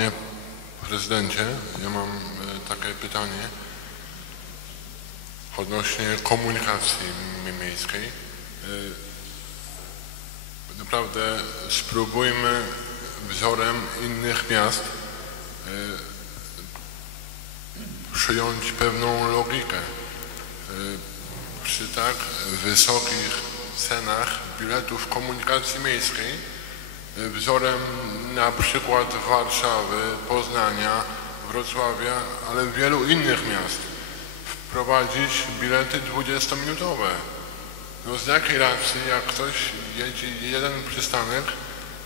Panie Prezydencie, ja mam e, takie pytanie odnośnie komunikacji mi- miejskiej. E, Naprawdę spróbujmy wzorem innych miast e, przyjąć pewną logikę. Przy tak wysokich cenach biletów komunikacji miejskiej wzorem na przykład Warszawy, Poznania, Wrocławia, ale wielu innych miast wprowadzić bilety 20-minutowe. No z jakiej racji, jak ktoś jedzie jeden przystanek,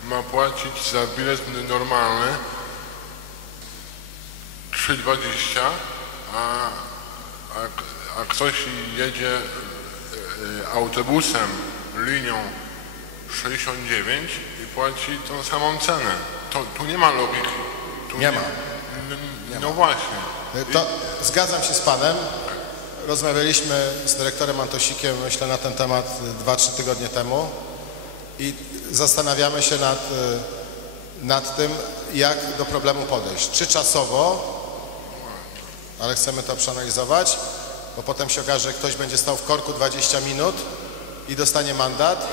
ma płacić za bilet normalny 3,20, a, a, a ktoś jedzie e, autobusem linią 69 i płaci tą samą cenę. To, tu nie ma logiki. Tu Nie ma. N- No właśnie. To zgadzam się z Panem. Rozmawialiśmy z dyrektorem Antosikiem, myślę, na ten temat 2-3 tygodnie temu i zastanawiamy się nad, y, nad tym, jak do problemu podejść. Czy czasowo, ale chcemy to przeanalizować, bo potem się okaże, że ktoś będzie stał w korku 20 minut i dostanie mandat,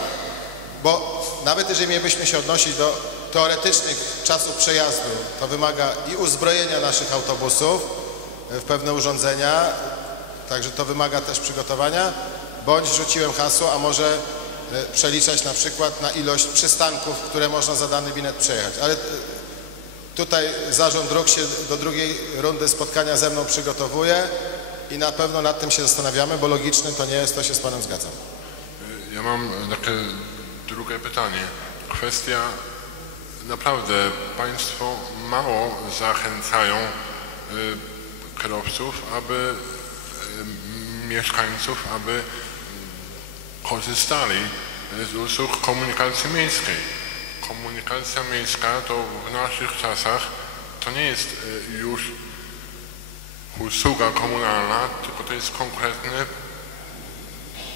bo nawet jeżeli mielibyśmy się odnosić do teoretycznych czasów przejazdu, to wymaga i uzbrojenia naszych autobusów w pewne urządzenia, także to wymaga też przygotowania, bądź rzuciłem hasło, a może e, przeliczać na przykład na ilość przystanków, które można za dany bilet przejechać. Ale e, tutaj zarząd dróg się do drugiej rundy spotkania ze mną przygotowuje i na pewno nad tym się zastanawiamy, bo logicznym to nie jest, to się z Panem zgadzam. Ja mam takie drugie pytanie. Kwestia, naprawdę Państwo mało zachęcają y, kierowców, aby y, mieszkańców, aby korzystali z usług komunikacji miejskiej. Komunikacja miejska to w naszych czasach to nie jest y, już usługa komunalna, tylko to jest konkretny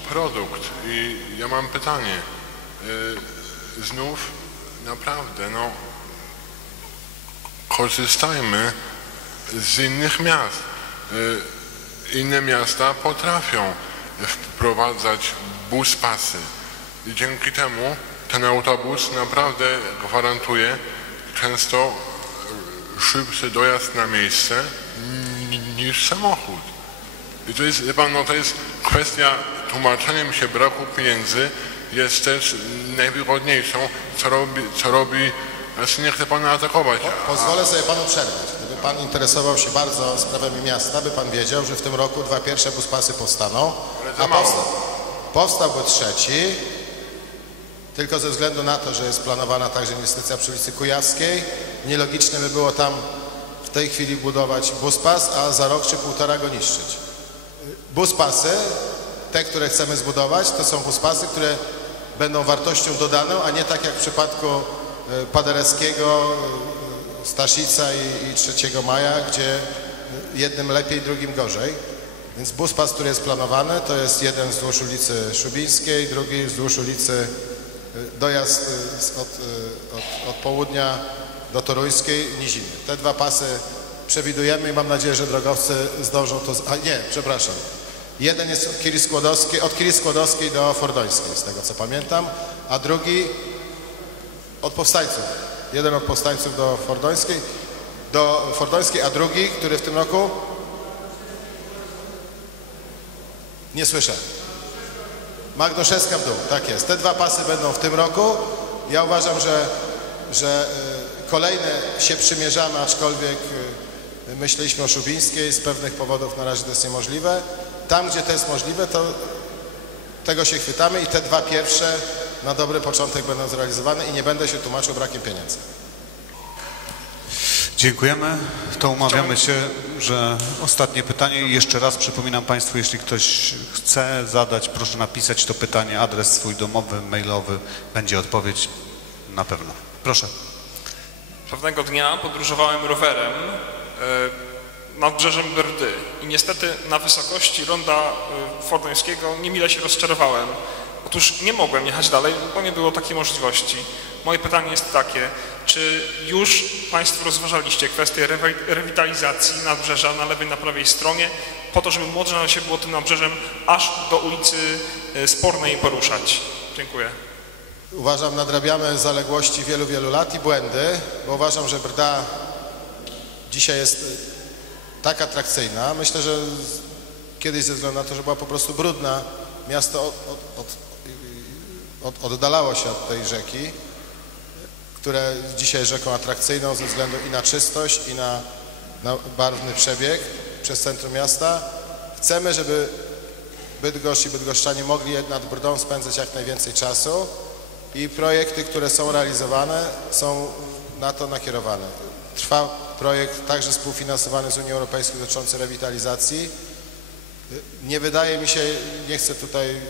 produkt i ja mam pytanie. Y, Znów naprawdę, no korzystajmy z innych miast. Y, Inne miasta potrafią wprowadzać bus pasy i dzięki temu ten autobus naprawdę gwarantuje często szybszy dojazd na miejsce ni- niż samochód. I to jest, pan, no to jest kwestia tłumaczeniem się braku pieniędzy jest też najwygodniejszą, co robi, co robi, znaczy nie chcę pana atakować, Pozwolę sobie panu przerwać. Gdyby pan interesował się bardzo sprawami miasta, by pan wiedział, że w tym roku dwa pierwsze buspasy powstaną, a mało. powstał, powstałby trzeci, tylko ze względu na to, że jest planowana także inwestycja przy ulicy Kujawskiej. Nielogiczne by było tam w tej chwili budować buspas, a za rok czy półtora go niszczyć. Buspasy, te, które chcemy zbudować, to są buspasy, które będą wartością dodaną, a nie tak jak w przypadku e, Paderewskiego, e, Staszica i, i 3 maja, gdzie jednym lepiej, drugim gorzej. Więc buspas, który jest planowany, to jest jeden wzdłuż ulicy Szubińskiej, drugi wzdłuż ulicy e, dojazd e, od, e, od, od południa do Toruńskiej, Niziny. Te dwa pasy przewidujemy i mam nadzieję, że drogowcy zdążą to... A nie, przepraszam. Jeden jest od Kili Skłodowskiej, od Kili Skłodowskiej do Fordońskiej, z tego co pamiętam, a drugi od Powstańców. Jeden od Powstańców do Fordońskiej, do Fordońskiej, a drugi, który w tym roku... Nie słyszę. Magnoszewska w dół, tak jest. Te dwa pasy będą w tym roku. Ja uważam, że, że y, kolejne się przymierzamy, aczkolwiek y, myśleliśmy o Szubińskiej, z pewnych powodów na razie to jest niemożliwe. Tam, gdzie to jest możliwe, to tego się chwytamy i te dwa pierwsze na dobry początek będą zrealizowane i nie będę się tłumaczył brakiem pieniędzy. Dziękujemy. To umawiamy się, że ostatnie pytanie i jeszcze raz przypominam Państwu, jeśli ktoś chce zadać, proszę napisać to pytanie, adres swój domowy, mailowy, będzie odpowiedź na pewno. Proszę. Pewnego dnia podróżowałem rowerem e, nad brzeżem Brdy i niestety na wysokości ronda e, Fordońskiego niemile się rozczarowałem, Otóż nie mogłem jechać dalej, bo nie było takiej możliwości. Moje pytanie jest takie, czy już Państwo rozważaliście kwestię rewi- rewitalizacji nadbrzeża na lewej na prawej stronie, po to, żeby można się było tym nadbrzeżem aż do ulicy e, Spornej poruszać? Dziękuję. Uważam, nadrabiamy zaległości wielu, wielu lat i błędy, bo uważam, że Brda dzisiaj jest y, tak atrakcyjna. Myślę, że kiedyś ze względu na to, że była po prostu brudna, miasto od, od, od, od, oddalało się od tej rzeki, które dzisiaj jest rzeką atrakcyjną ze względu i na czystość, i na, na barwny przebieg przez centrum miasta. Chcemy, żeby Bydgoszcz i bydgoszczanie mogli nad Brdą spędzać jak najwięcej czasu i projekty, które są realizowane są na to nakierowane. Trwa projekt także współfinansowany z Unii Europejskiej dotyczący rewitalizacji. Nie wydaje mi się, nie chcę tutaj,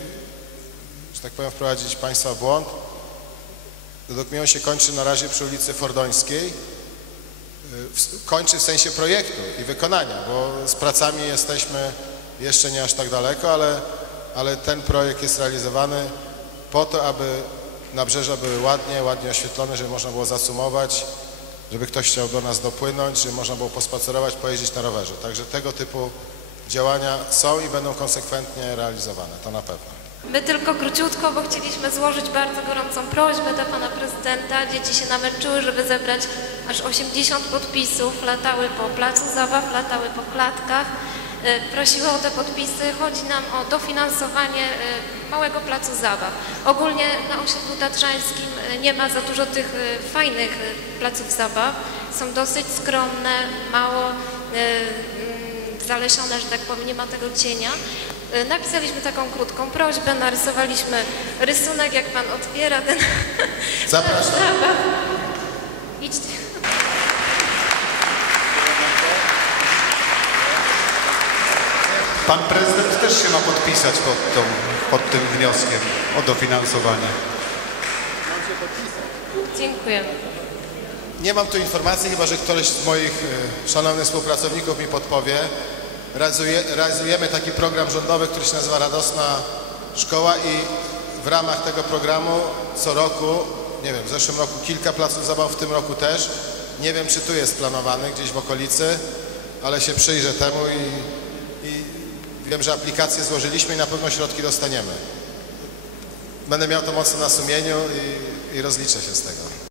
że tak powiem, wprowadzić Państwa w błąd. On się kończy na razie przy ulicy Fordońskiej. Kończy w sensie projektu i wykonania, bo z pracami jesteśmy jeszcze nie aż tak daleko, ale, ale ten projekt jest realizowany po to, aby nabrzeża były ładnie, ładnie oświetlone, żeby można było zasumować, żeby ktoś chciał do nas dopłynąć, żeby można było pospacerować, pojeździć na rowerze. Także tego typu działania są i będą konsekwentnie realizowane, to na pewno. My tylko króciutko, bo chcieliśmy złożyć bardzo gorącą prośbę do pana prezydenta. Dzieci się namęczyły, żeby zebrać aż 80 podpisów. Latały po placu zabaw, latały po klatkach. E, Prosiły o te podpisy. Chodzi nam o dofinansowanie e, małego placu zabaw. Ogólnie na osiedlu tatrzańskim e, nie ma za dużo tych fajnych placów zabaw. Są dosyć skromne, mało mm, zalesione, że tak powiem, nie ma tego cienia. Napisaliśmy taką krótką prośbę, narysowaliśmy rysunek, jak pan otwiera ten Zapraszam. Idźcie. Pan prezydent też się ma podpisać pod, tą, pod tym wnioskiem o dofinansowanie. Dziękuję. Nie mam tu informacji, chyba że ktoś z moich e, szanownych współpracowników mi podpowie. Realizuje, realizujemy taki program rządowy, który się nazywa Radosna Szkoła i w ramach tego programu co roku, nie wiem, w zeszłym roku kilka placów zabaw, w tym roku też. Nie wiem, czy tu jest planowany gdzieś w okolicy, ale się przyjrzę temu i, i wiem, że aplikację złożyliśmy i na pewno środki dostaniemy. Będę miał to mocno na sumieniu i, i rozliczę się z tego.